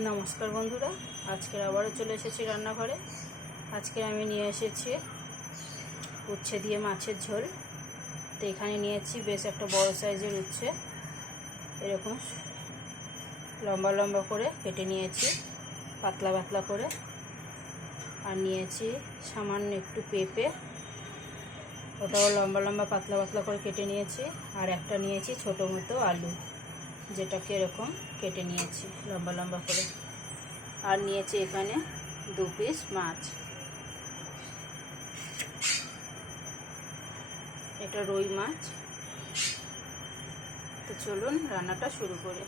নমস্কার বন্ধুরা, আজকে আবারও চলে এসেছি রান্নাঘরে। আজকে আমি নিয়ে এসেছি উচ্ছে দিয়ে মাছের ঝোল। তো এখানে নিয়েছি বেশ একটা বড় সাইজের উচ্ছে, এরকম লম্বা লম্বা করে কেটে নিয়েছি, পাতলা পাতলা করে। আর নিয়েছি সামান্য একটু পেঁপে, ওটাও লম্বা লম্বা পাতলা পাতলা করে কেটে নিয়েছি। আর একটা নিয়েছি ছোটো মতো আলু, যেটাকে এরকম কেটে নিয়েছি লম্বা লম্বা করে। আর নিয়েছি এখানে 2 পিস মাছ, এটা রুই মাছ। তো চলুন রান্নাটা শুরু করি।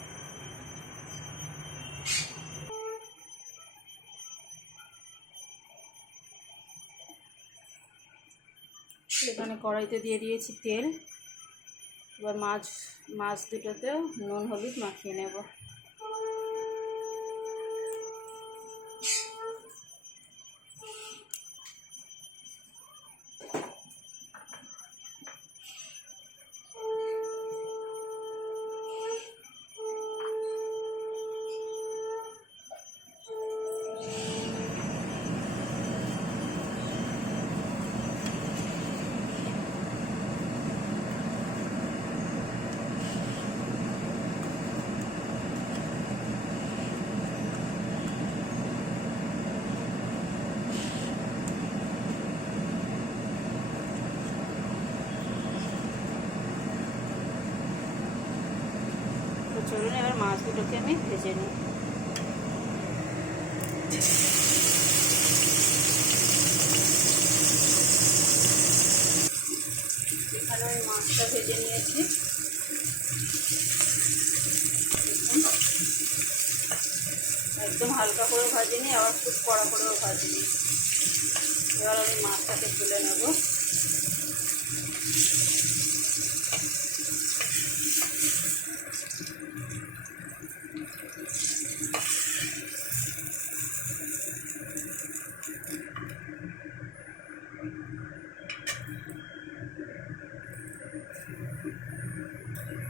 এখানে কড়াইতে দিয়ে দিয়েছি তেল। এবার মাছ দুটোতে নুন হলুদ মাখিয়ে নেব। তো চলুন এবার মাছ দুটোকে আমি ভেজে নিই। এখানে আমি মাছটা ভেজে নিয়েছি, একদম হালকা করে ভাজিনি, আবার খুব কড়া করেও ভাজিনি। এবার আমি মাছটাকে তুলে নেব।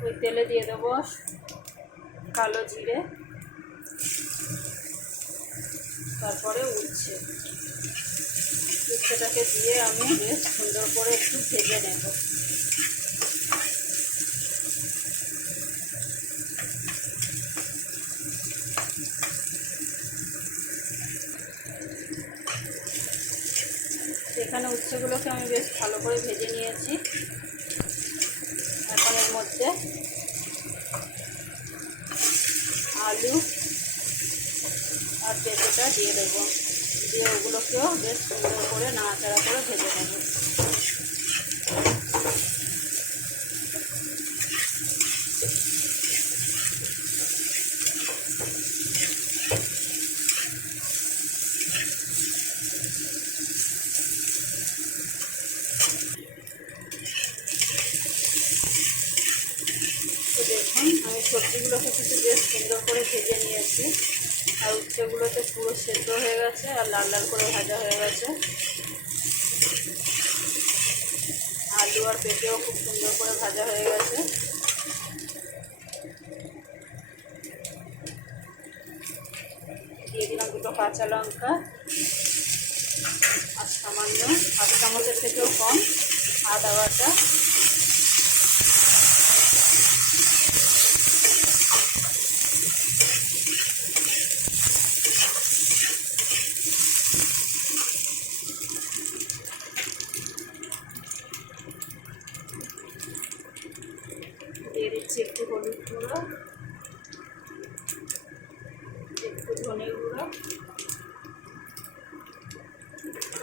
ওই তেলে দিয়ে দেবো কালো জিরে, তারপরে উচ্ছেটাকে দিয়ে আমি বেশ সুন্দর করে একটু ভেজে নেব। এখানে উচ্ছেগুলোকে আমি বেশ ভালো করে ভেজে নিয়েছি। এখন এর মধ্যে আলু আর পেঁপেটা দিয়ে দেবো, দিয়ে ওগুলোকেও বেশ সুন্দর করে নাড়াচাড়া করে ভেজে নেব। তো দেখুন আমি সবজিগুলোকে কিন্তু বেশ সুন্দর করে ভেজে নিয়েছি, আর উচ্ছেগুলো তো পুরো সেদ্ধ হয়ে গেছে আর লাল লাল করে ভাজা হয়ে গেছে। আলু আর পেঁপেও খুব সুন্দর করে ভাজা হয়ে গেছে। দিয়ে দিলাম 2 কাঁচা লঙ্কা আর সামান্য 1/2 চামচের থেকেও কম আদা বাটা। দিয়ে দিচ্ছি একটু হলুদ গুঁড়ো, একটু ধনে গুঁড়ো,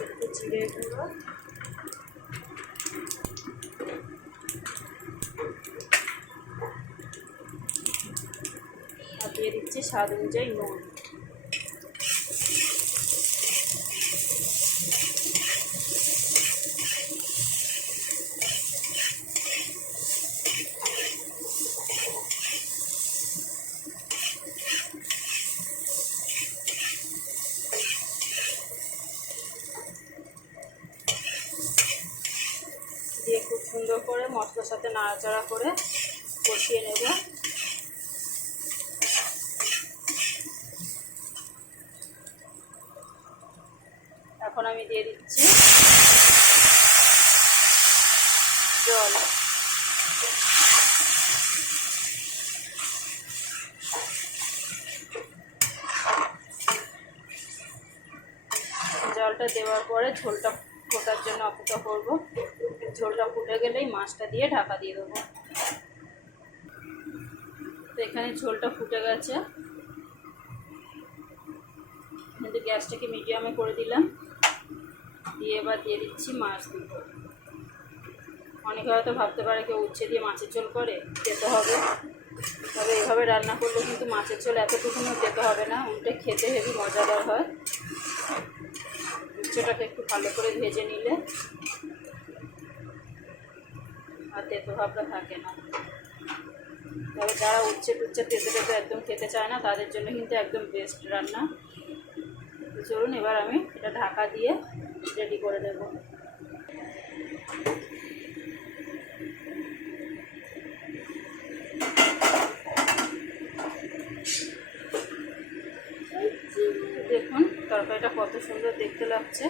একটু জিরে গুঁড়ো, আর দিয়ে দিচ্ছি স্বাদ অনুযায়ী নুন। দিয়ে খুব সুন্দর করে মশলার সাথে নাড়াচাড়া করে কষিয়ে নেব। এখন আমি দিয়ে দিচ্ছি জল। জলটা দেওয়ার পরে ঝোলটা ফোটার জন্য অপেক্ষা করব। ঝোলটা ফুটে গেলেই মাছটা দিয়ে ঢাকা দিয়ে দেবো। তো এখানে ঝোলটা ফুটে গেছে, কিন্তু গ্যাসটাকে মিডিয়ামে করে দিলাম। দিয়ে এবার দিয়ে দিচ্ছি মাছ দুটো। অনেকে হয়তো ভাবতে পারে কেউ উচ্ছে দিয়ে মাছের ঝোল করে, খেতে হবে। তবে এভাবে রান্না করলে কিন্তু মাছের ঝোল এতটুকুনও খেতে হবে না, উল্টে খেতে হেবি মজাদার হয়। উচ্ছেটাকে একটু ভালো করে ভেজে নিলে আর তেতো ভাবটা থাকে না। তবে যারা উচ্ছে টুচ্ছে তেতে তেতে একদম খেতে চায় না, তাদের জন্য কিন্তু একদম বেস্ট রান্না। তো চলুন এবার আমি এটা ঢাকা দিয়ে রেডি করে দেব। দেখুন তরকারিটা কত সুন্দর দেখতে লাগছে।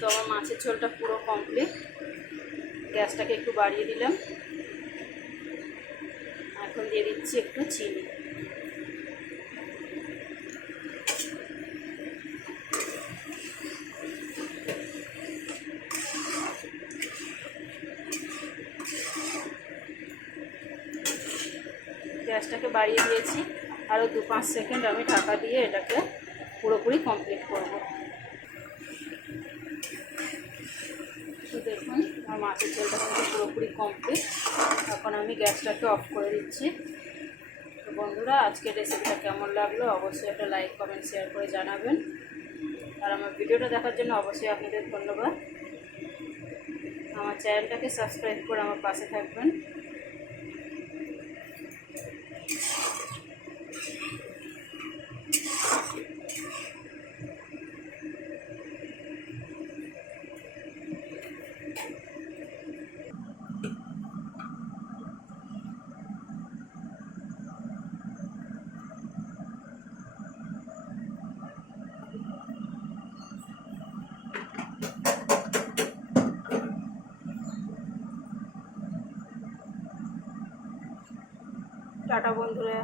তো আমার মাছের ঝোলটা পুরো কমপ্লিট। গ্যাসটাকে একটু বাড়িয়ে দিলাম। এখন দিয়ে দিচ্ছি একটু চিনি। গ্যাসটাকে বাড়িয়ে দিয়েছি, আরও 2-5 সেকেন্ড আমি ঢাকা দিয়ে এটাকে পুরোপুরি কমপ্লিট করব। তো দেখুন আমার মাছের ঝোলটা কিন্তু পুরোপুরি কমপ্লিট। এখন আমি গ্যাসটাকে অফ করে দিচ্ছি। তো বন্ধুরা, আজকের রেসিপিটা কেমন লাগলো অবশ্যই একটা লাইক কমেন্ট শেয়ার করে জানাবেন। আর আমার ভিডিওটা দেখার জন্য অবশ্যই আপনাদের ধন্যবাদ। আমার চ্যানেলটাকে সাবস্ক্রাইব করে আমার পাশে থাকবেন। টাটা বন্ধুরা।